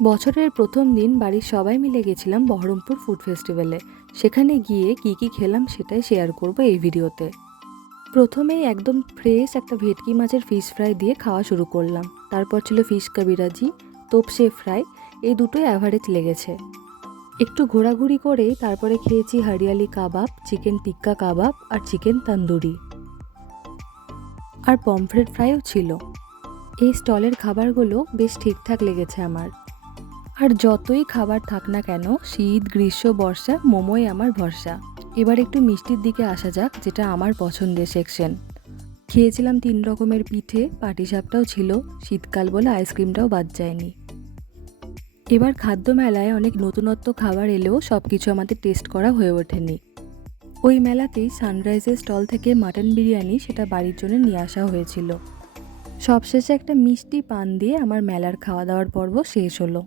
বছরের প্রথম দিন বাড়ির সবাই মিলে গেছিলাম বহরমপুর ফুড ফেস্টিভ্যালে। সেখানে গিয়ে কি কি খেলাম সেটাই শেয়ার করব এই ভিডিওতে। প্রথমেই একদম ফ্রেশ একটা ভেটকি মাছের ফিশ ফ্রাই দিয়ে খাওয়া শুরু করলাম। তারপর ছিল ফিশ কাবিরাজি, তোপসে ফ্রাই। এই দুটোই অ্যাভারেজ লেগেছে। একটু ঘোরাঘুরি করেই তারপরে খেয়েছি হরিয়ালি কাবাব, চিকেন টিক্কা কাবাব আর চিকেন তন্দুরি, আর পমফ্রেট ফ্রাইও ছিল। এই স্টলের খাবারগুলো বেশ ঠিকঠাক লেগেছে আমার। আর যতই খাবার থাক না কেন, শীত গ্রীষ্ম বর্ষা মোমোই আমার ভরসা। এবার একটু মিষ্টির দিকে আসা যাক, যেটা আমার পছন্দের সেকশন। খেয়েছিলাম 3 রকমের পিঠে, পাটিসাপটাও ছিল, শীতকাল বলে আইসক্রিমটাও বাদ যায়নি। এবার খাদ্য মেলায় অনেক নতুনত্ব খাবার এলেও সব কিছু আমাদের টেস্ট করা হয়ে ওঠেনি। ওই মেলাতেই সানরাইজের স্টল থেকে মাটন বিরিয়ানি সেটা বাড়ির জন্য নিয়ে আসা হয়েছিল। সবশেষে একটা মিষ্টি পান দিয়ে আমার মেলার খাওয়া দাওয়ার পর্ব শেষ হলো।